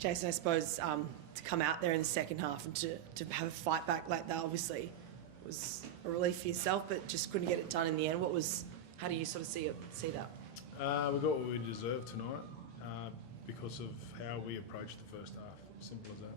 Jason, I suppose to come out there in the second half and to have a fight back like that obviously was a relief for yourself, but just couldn't get it done in the end. How do you sort of see that? We got what we deserved tonight because of how we approached the first half. Simple as that.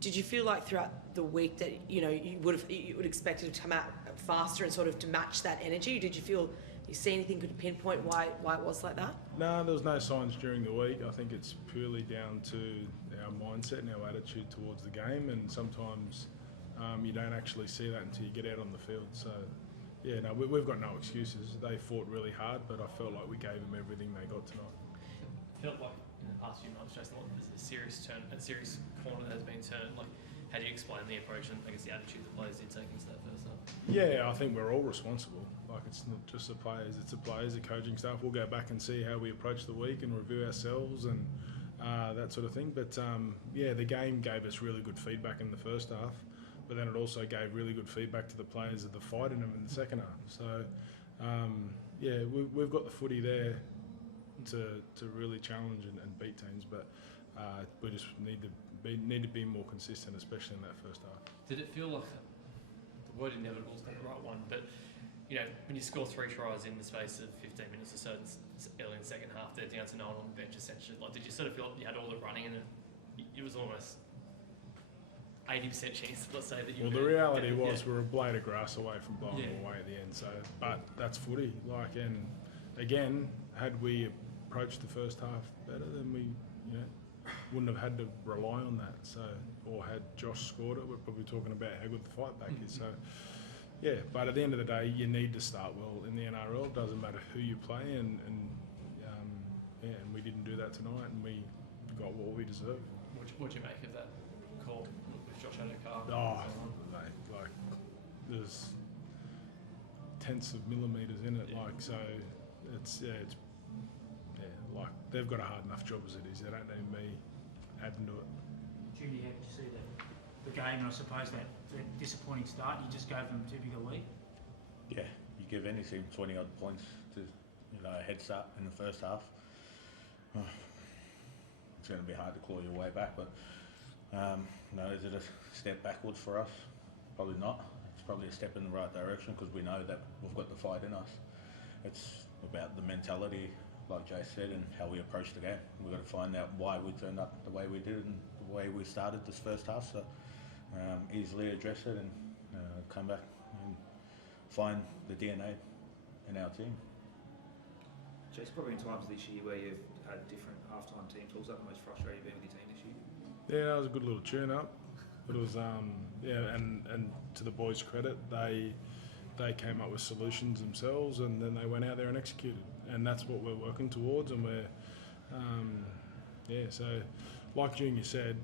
Did you feel like throughout the week that you would expect it to come out faster and sort of to match that energy? Did you see anything could pinpoint why it was like that? No, there was no signs during the week. I think it's purely down to our mindset and our attitude towards the game, and sometimes you don't actually see that until you get out on the field. So, yeah, no, we've got no excuses. They fought really hard, but I felt like we gave them everything they got tonight. It felt like in the past few months, Jason, there's a serious corner that has been turned. Like, how do you explain the approach and I guess the attitude the players did take into that first half? Yeah, I think we're all responsible. Like, it's not just the players, it's the players, the coaching staff. We'll go back and see how we approach the week and review ourselves and that sort of thing. But yeah, the game gave us really good feedback in the first half, but then it also gave really good feedback to the players of the fight in them in the second half. So yeah, we've got the footy there to really challenge and beat teams, but we just need to be more consistent, especially in that first half. Did it feel like the word inevitable is not the right one, but when you score 3 tries in the space of 15 minutes or so early in the second half, they're down to no one on the bench essentially. Like, did you sort of feel like you had all the running and it was almost 80% chance, let's say, that you. Well, the reality was we were a blade of grass away from blowing them away at the end. So, but that's footy. Like, and again, had we approached the first half better, then we, wouldn't have had to rely on that. So, or had Josh scored it, we're probably talking about how good the fight back is. So, yeah. But at the end of the day, you need to start well in the NRL. It doesn't matter who you play, and we didn't do that tonight, and we got what we deserved. What'd you make of that call with Josh Adokar? Oh, mate, like, there's tenths of millimetres in it, like, so it's like, they've got a hard enough job as it is. They don't need me adding to it. Judy, how did you see the game, and I suppose that disappointing start? You just gave them too big a lead. Yeah, you give anything 20 odd points to a head start in the first half. It's going to be hard to claw your way back, but is it a step backwards for us? Probably not. It's probably a step in the right direction because we know that we've got the fight in us. It's about the mentality, like Jay said, and how we approach the game. We've got to find out why we turned up the way we did and the way we started this first half. So easily address it and come back and find the DNA in our team. Jason, probably in times this year where you've had different half-time team talks, that the most frustrating you've been with your team this year? Yeah, that was a good little tune-up. It was, and to the boys' credit, they came up with solutions themselves, and then they went out there and executed. And that's what we're working towards. And we're, so like Junior said,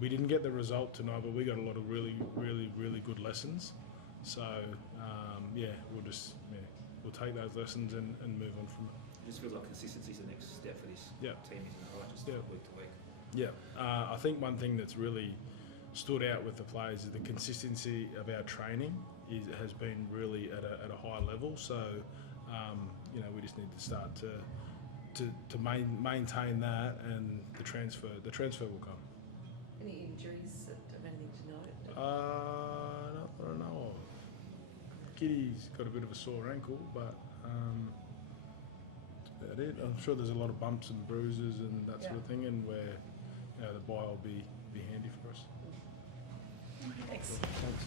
we didn't get the result tonight, but we got a lot of really, really, really good lessons. So we'll take those lessons and move on from it. It just feels like consistency is the next step for this team, isn't it? Right? Just week to week. Yeah, I think one thing that's really stood out with the players is the consistency of our training has been really at a high level. So, we just need to start to maintain that, and the transfer will come. Any injuries that have anything to note? Not that I know of. Kitty's got a bit of a sore ankle, but that's about it. I'm sure there's a lot of bumps and bruises and that sort of thing, and where the bye will be handy for us. Thanks. Thanks.